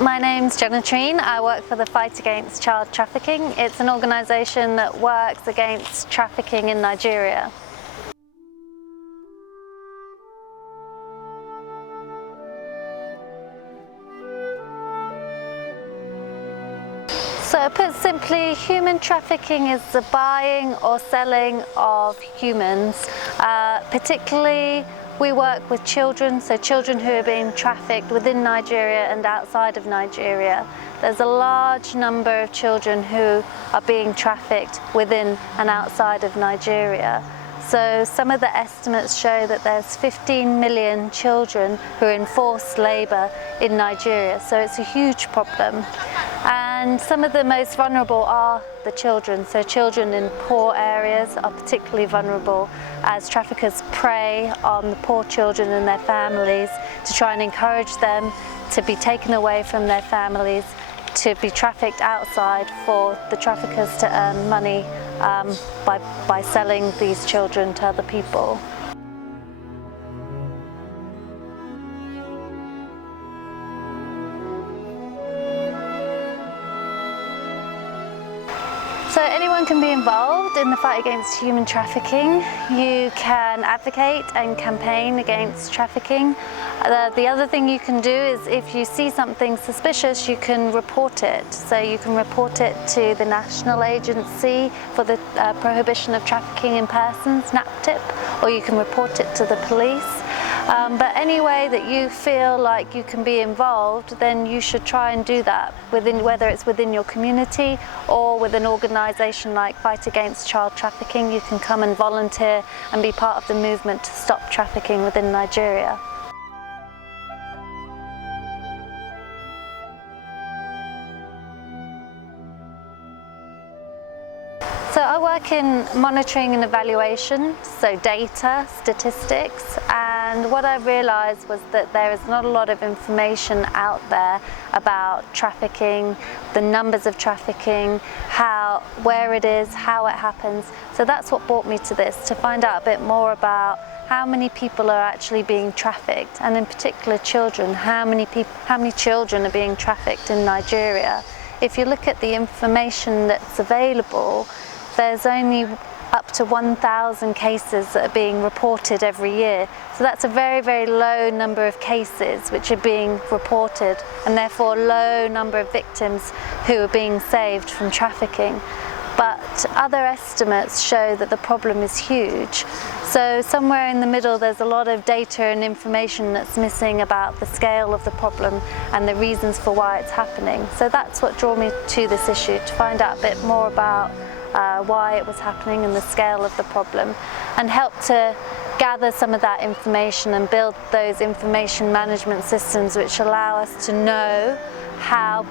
My name's Janatrine. I work for the Fight Against Child Trafficking. It's an organisation that works against trafficking in Nigeria. So put simply, human trafficking is the buying or selling of humans. Particularly, we work with children, so children who are being trafficked within Nigeria and outside of Nigeria. There's a large number of children who are being trafficked within and outside of Nigeria. So some of the estimates show that there's 15 million children who are in forced labour in Nigeria, so it's a huge problem. And some of the most vulnerable are the children. So children in poor areas are particularly vulnerable as traffickers prey on the poor children and their families to try and encourage them to be taken away from their families, to be trafficked outside for the traffickers to earn money by selling these children to other people. So anyone can be involved in the fight against human trafficking. You can advocate and campaign against trafficking. The other thing you can do is if you see something suspicious, you can report it. So you can report it to the National Agency for the Prohibition of Trafficking in Persons, NAPTIP, or you can report it to the police. But any way that you feel like you can be involved, then you should try and do that, whether it's within your community or with an organisation like Fight Against Child Trafficking. You can come and volunteer and be part of the movement to stop trafficking within Nigeria. So I work in monitoring and evaluation, so data, statistics, and what I realised was that there is not a lot of information out there about trafficking, the numbers of trafficking, where it is, how it happens. So that's what brought me to this, to find out a bit more about how many people are actually being trafficked, and in particular children, how many children are being trafficked in Nigeria. If you look at the information that's available, there's only up to 1,000 cases that are being reported every year. So that's a very, very low number of cases which are being reported, and therefore a low number of victims who are being saved from trafficking. But other estimates show that the problem is huge. So somewhere in the middle there's a lot of data and information that's missing about the scale of the problem and the reasons for why it's happening. So that's what drew me to this issue, to find out a bit more about why it was happening and the scale of the problem, and help to gather some of that information and build those information management systems which allow us to know how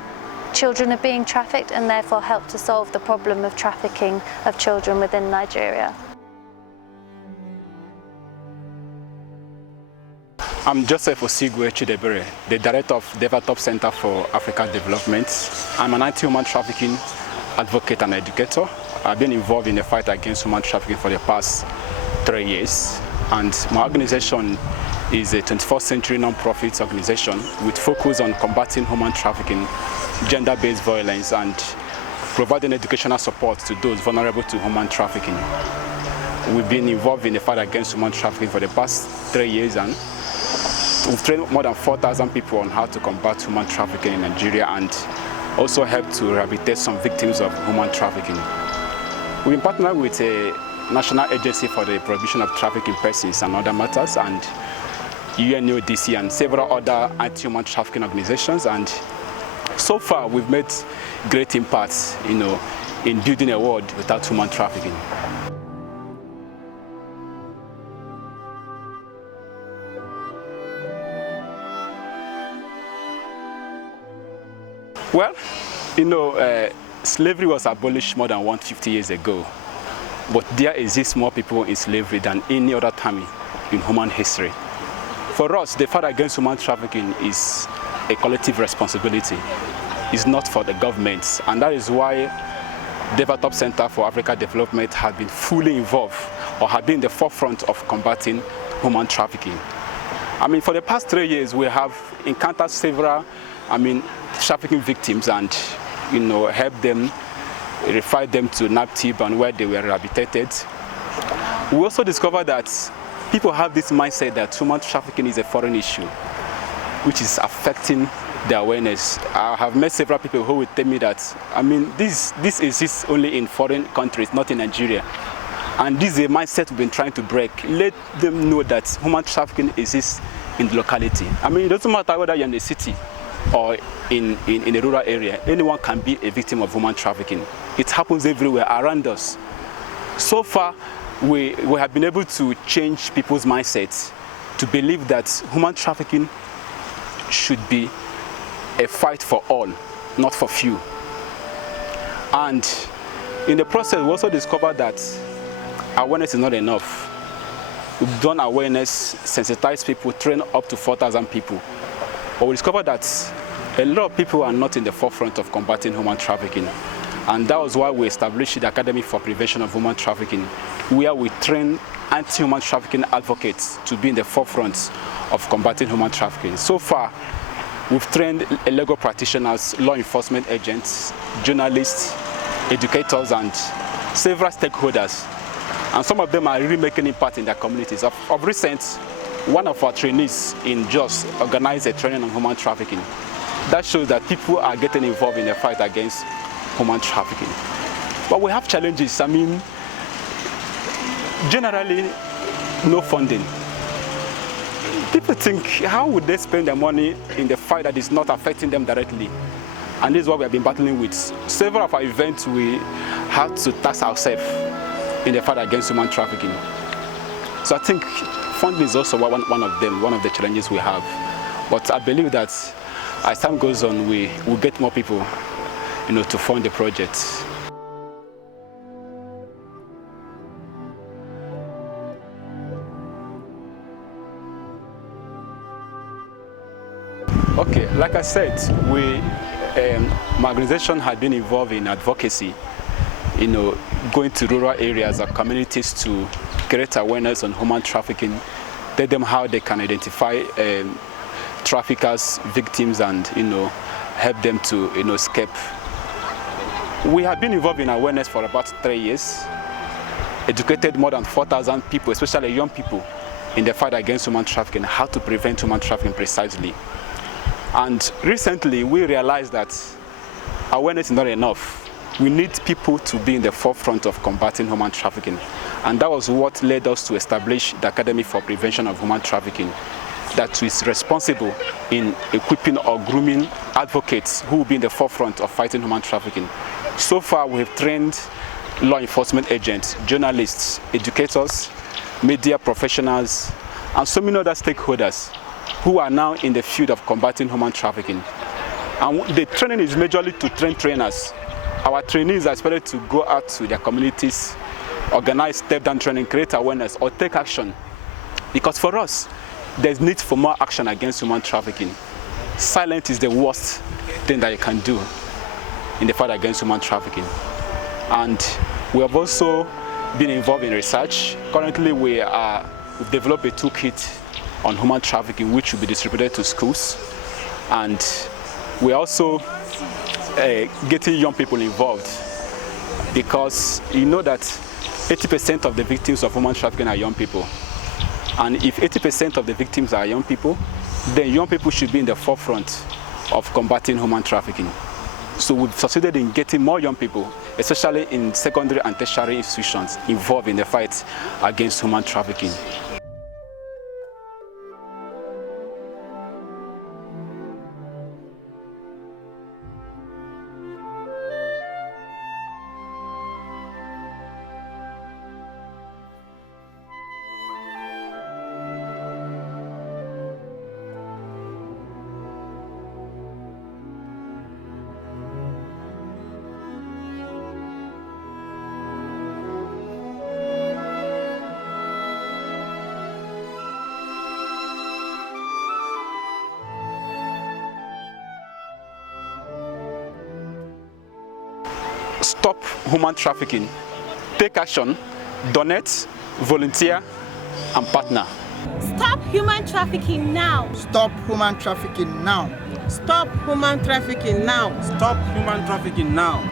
children are being trafficked and therefore help to solve the problem of trafficking of children within Nigeria. I'm Joseph Osigwe Chidebere, the Director of Devatop Centre for African Development. I'm an anti-human trafficking advocate and educator. I've been involved in the fight against human trafficking for the past 3 years, and my organization is a 21st century non-profit organization with focus on combating human trafficking, gender-based violence, and providing educational support to those vulnerable to human trafficking. We've been involved in the fight against human trafficking for the past 3 years, and we've trained more than 4,000 people on how to combat human trafficking in Nigeria, and also helped to rehabilitate some victims of human trafficking. We've partnered with a National Agency for the Prohibition of Trafficking Persons and other matters, and UNODC and several other anti-human trafficking organizations, and so far we've made great impacts, in building a world without human trafficking. Well, slavery was abolished more than 150 years ago, but there exists more people in slavery than any other time in human history. For us, the fight against human trafficking is a collective responsibility. It's not for the governments, and that is why Devatop Centre for African Development has been fully involved, or has been in the forefront of combating human trafficking. For the past 3 years, we have encountered several trafficking victims and help them, refer them to NAPTIB and where they were rehabilitated. We also discovered that people have this mindset that human trafficking is a foreign issue, which is affecting the awareness. I have met several people who will tell me that, this exists only in foreign countries, not in Nigeria. And this is a mindset we've been trying to break. Let them know that human trafficking exists in the locality. It doesn't matter whether you're in a city or in a rural area. Anyone can be a victim of human trafficking. It happens everywhere around us. So far, we have been able to change people's mindsets to believe that human trafficking should be a fight for all, not for few. And in the process, we also discovered that awareness is not enough. We've done awareness, sensitized people, trained up to 4,000 people. But we discovered that a lot of people are not in the forefront of combating human trafficking. And that was why we established the Academy for Prevention of Human Trafficking, where we train anti-human trafficking advocates to be in the forefront of combating human trafficking. So far, we've trained legal practitioners, law enforcement agents, journalists, educators, and several stakeholders. And some of them are really making impact in their communities. Of recent, one of our trainees in Jos organized a training on human trafficking. That shows that people are getting involved in the fight against human trafficking. But we have challenges. Generally, no funding. People think, how would they spend their money in the fight that is not affecting them directly? And this is what we have been battling with. Several of our events, we had to tax ourselves in the fight against human trafficking. So I think funding is also one of them, one of the challenges we have. But I believe that as time goes on, we will get more people, to fund the project. Okay, like I said, my organization had been involved in advocacy, going to rural areas or communities to create awareness on human trafficking, tell them how they can identify traffickers, victims, and help them to escape. We have been involved in awareness for about 3 years, educated more than 4,000 people, especially young people, in the fight against human trafficking, how to prevent human trafficking precisely. And recently, we realized that awareness is not enough. We need people to be in the forefront of combating human trafficking. And that was what led us to establish the Academy for Prevention of Human Trafficking, that is responsible in equipping or grooming advocates who will be in the forefront of fighting human trafficking. So far, we have trained law enforcement agents, journalists, educators, media professionals, and so many other stakeholders who are now in the field of combating human trafficking. And the training is majorly to train trainers. Our trainees are expected to go out to their communities, organize step-down training, create awareness, or take action. Because for us, there's need for more action against human trafficking. Silence is the worst thing that you can do in the fight against human trafficking. And we have also been involved in research. Currently, we've developed a toolkit on human trafficking, which will be distributed to schools. And we're also getting young people involved, because you know that 80% of the victims of human trafficking are young people. And if 80% of the victims are young people, then young people should be in the forefront of combating human trafficking. So we've succeeded in getting more young people, especially in secondary and tertiary institutions, involved in the fight against human trafficking. Stop human trafficking. Take action, donate, volunteer, and partner. Stop human trafficking now. Stop human trafficking now. Stop human trafficking now. Stop human trafficking now.